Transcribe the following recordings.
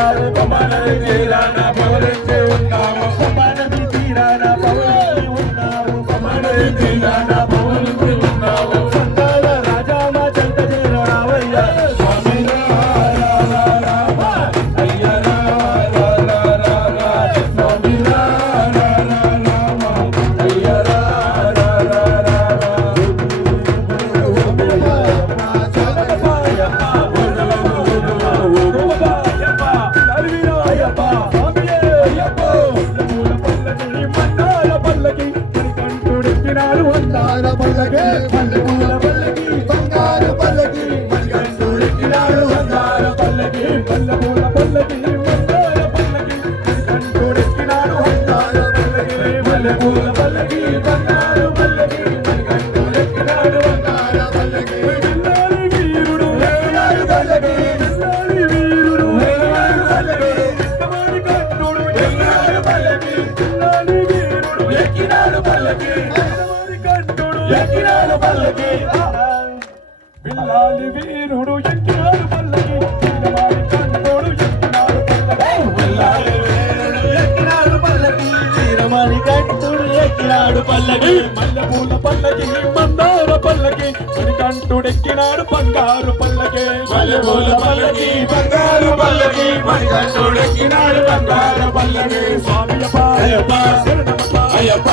ఉన్నావు కొమ్మనది తీరాన పవలించి ఉన్నావు కొమ్మనది తీరాన పవలించి ఉన్నావు కొమ్మనది తీరాన పవలించి ఉన్నావు సంతాల రాజా మా చెంత చేర రావయ్య స్వామి రామ అయ్య రామ స్వామి రామ అయ్య పల్లకి పల్లెపూల పల్లకి బంగారు పల్లకి మణికంఠుడెక్కినాడు బంగారు పల్లకి పల్లెపూల పల్లకి బంగారు పల్లకి మణికంఠుడెక్కినాడు బంగారు పల్లకి పల్లెపూల పల్లకి బంగారు పల్లకి మణికంఠుడెక్కినాడు బంగారు పల్లకి పిల్లాడి వీరుడు ఎక్కినాడు పల్లకి పిల్లాడి వీరుడు ఎక్కినాడు పల్లకి మణికంఠుడు ఎక్కినాడు పల్లకి పిల్లాడి వీరుడు ఎక్కినాడు పల్లకి ఎక్కినాడు పల్లకి పిల్లాలి వీరుడు ఎక్కినాడు పల్లకి పిల్లవాడి కంటోడు ఎక్కినాడు పల్లకి పిల్లాలి వీరుడు ఎక్కినాడు పల్లకి వీరమణి కంటుడు ఎక్కినాడు పల్లకి మల్లెపూల పల్లకి మందార పల్లకి మణికంఠుడు ఎక్కినాడు బంగారు పల్లకి మల్లెపూల పల్లకి బంగారు పల్లకి మణికంఠుడు ఎక్కినాడు బంగారు పల్లకి స్వామి అయ్యప్ప అయ్యప్ప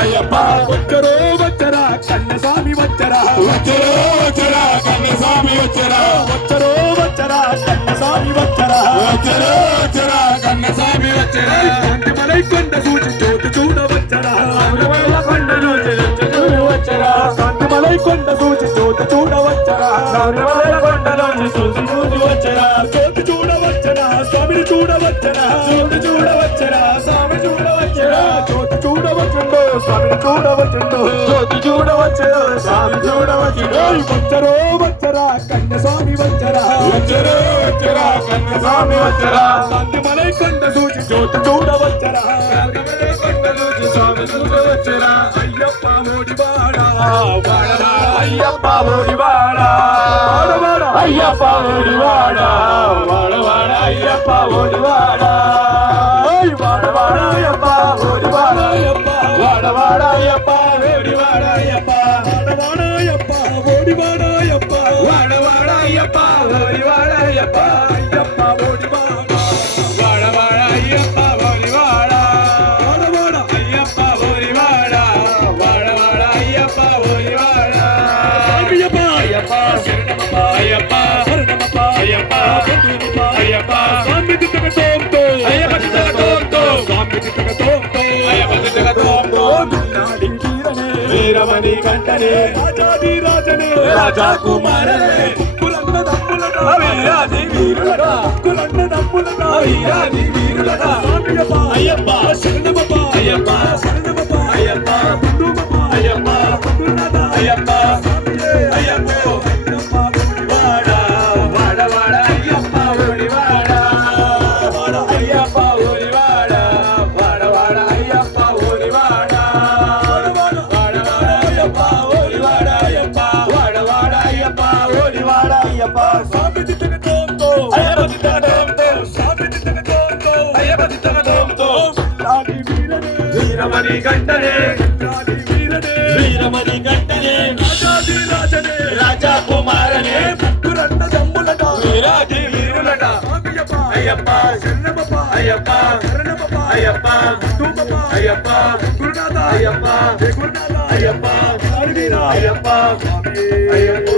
అయ్యప్ప వచ్చరో వచ్చరా కన్నస్వామి వచ్చరా వచ్చరో వచ్చరా కన్నస్వామి వచ్చరా వచ్చరో వచ్చరా కన్నస్వామి వచ్చరా వచ్చరో వచ్చరా కన్నస్వామి వచ్చరా కాంతిమలై కొండ చూచి జ్యోతి చూడ వచ్చరా కాంతిమలై కొండ చూచి చూడ వచ్చరా కాంతిమలై కొండ చూచి జ్యోతి చూడ వచ్చరా కాంతిమలై కొండలోంచి చూసి చూసి వచ్చరా జ్యోతి చూడ వచ్చరా స్వామిని చూడ వచ్చరా జ్యోతి చూడ వచ్చరా స్వామి చూడ వచ్చరా జ్యోతి చూడవచ్చుండో స్వామిని చూడవచ్చుండో జ్యోతి చూడవచ్చుడు స్వామి చూడవచ్చుడు వచ్చరో వచ్చరా కన్యస్వామి వచ్చరా వచ్చరో వచ్చరా కన్యస్వామి వచ్చరా కాంతిమలై కొండ చూచి జ్యోతి చూడవచ్చరా కాంతిమలై కొండ చూచి స్వామి చూడవచ్చరా అయ్యప్ప మోడివాడా వాడవాడ అయ్యప్ప మోడివాడా వాడవాడ అయ్యప్ప మోడివాడా వాడవాడ అయ్యప్ప మోడివాడా వాడవాడ అయ్యప్ప మోడివాడా అయ్యప్ప వాడవాడ అయ్యప్ప మోడివాడా అయ్యప్ప వాడవాడ అయ్యప్ప మోడివాడా అయ్యప్ప వాడవాడ అయ్యప్ప మోడివాడా అయ్యప్ప అయ్యప్ప మోడివాడా వాడవాడ అయ్యప్ప మోడివాడా వాడవాడ అయ్యప్ప మోడివాడా వాడవాడ అయ్యప్ప మోడివాడా అయ్యప్ప అయ్యప్ప శరణమప్ప అయ్యప్ప శరణమప్ప అయ్యప్ప అయ్యప్ప స్వామి దిట్టక తోంతో అయ్యప్ప దిట్టక తోంతో స్వామి దిట్టక తోంతో అయ్యప్ప దిట్టక తోంతో దున్నాడి కీరనే వీరమణి కంటనే రాజాది రాజనే రాజా కుమారనే కులన్న దమ్ములట వీరాది వీరులట కులన్న దమ్ములట వీరాది వీరులట స్వామియప్ప అయ్యప్ప శరణమప్ప అయ్యప్ప శరణమప్ప అయ్యప్ప దుందుమప్ప అయ్యప్ప దుందునాథ అయ్యప్ప అయ్యప్ప స్వామి దిట్టక తోంతో అయ్యప్ప దిట్టక తోంతో స్వామి దిట్టక తోంతో అయ్యప్ప దిట్టక తోంతో రాగి వీరనే వీరమణి కంటనే రాగి వీరనే వీరమణి కంటనే రాజాది రాజనే రాజా కుమారనే ముగ్గురన్న దమ్ములట వీరాది వీరులట స్వామియప్ప అయ్యప్ప శరణమప్ప అయ్యప్ప శరణమప్ప అయ్యప్ప దుందుమప్ప అయ్యప్ప గురునాథ అయ్యప్ప గురునాథ అయ్యప్ప అయ్యప్ప స్వామి అయ్యప్ప